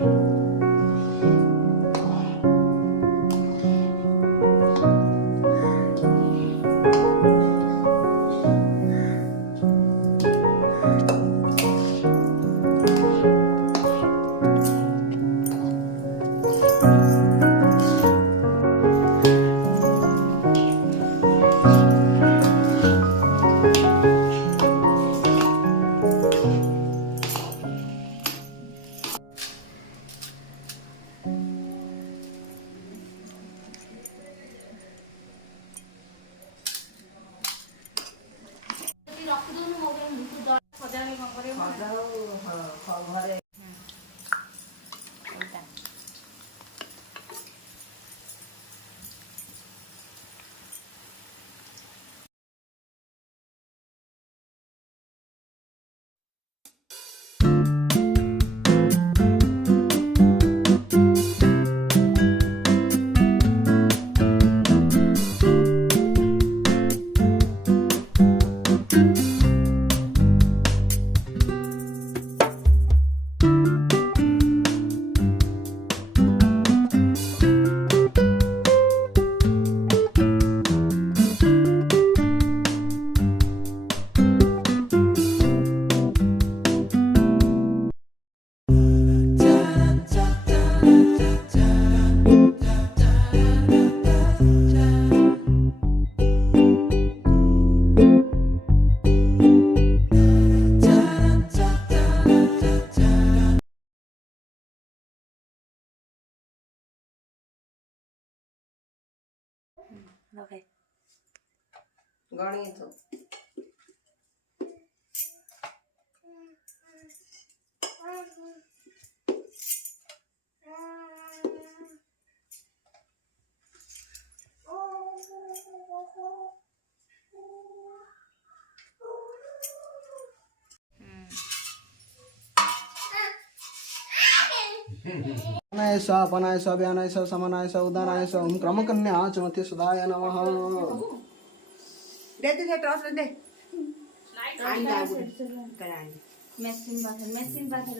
Okay. गणित अपनाय स व्यानाय स समानाय स उदानाय स ओम क्रमकन्या चमते सुधाय नमः। दे दे टॉस दे मेसिन बाथर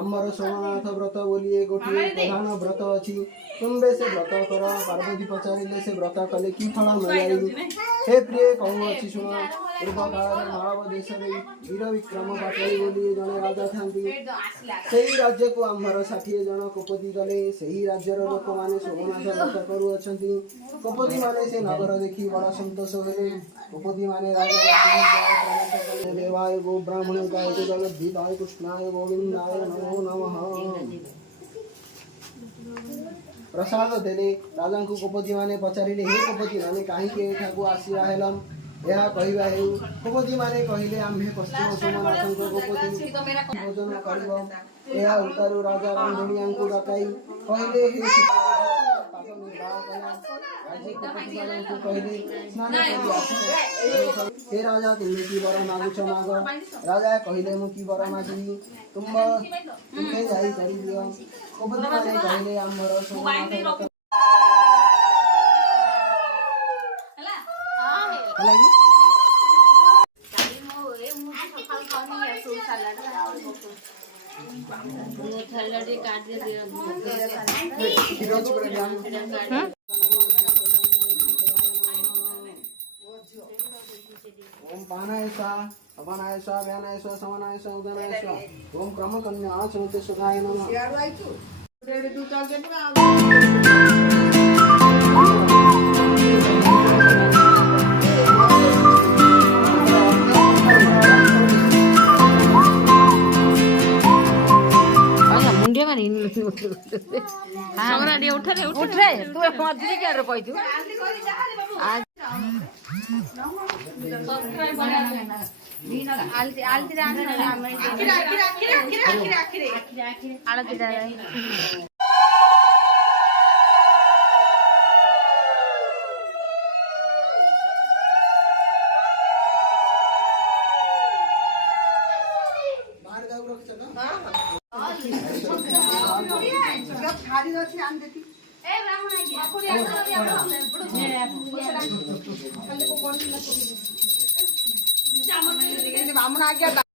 अम्बर सोमनाथ व्रत बोलिए गोटे प्रधान व्रत अच्छी तुम्बे से व्रत कर पार्वती पचारे से व्रत कले कि फल मिल हे प्रिय कहूँ अच्छी शुण पूर्व काल मालव देश वीर विक्रम पाटली बोली जड़े राजा था से राज्य को आम्भर 60 जन कपति गले से राज्यर लोक मैंने सोमनाथ व्रत करुँच कपति माने से नगर देखी बड़ा सतोष हेले कपति माने राजा देवाय गो ब्राह्मण गाय जगद्धिताय कृष्णाय गोविंदाय नमो नमः। प्रसाद देले राजा को कपति माने पचारिले हे कपति माने कहीं एठाकू आसिया हेलम यह कहवा हेउ कपति माने कहिले आम्भे पश्चिम सोमनाथ कपति भोजन करब यह उतारू राजा रामधनिया को डकाई कहले हे राजा तुम्हें की वर मागुच माग राजा कहले मु की वर मागी तुम्हें जाई कर दियो कपति माने कहले आम्भर सोमनाथ ओम पानाय सा अपनाय सा व्यानाय सा समानाय सा उदानाय सा ओम क्रमकन्या चमते सुधाय नमः। आलती आलती आलती बाहर जाऊ रखछ न थारी अछि आन देती ब्राह्मण आज्ञा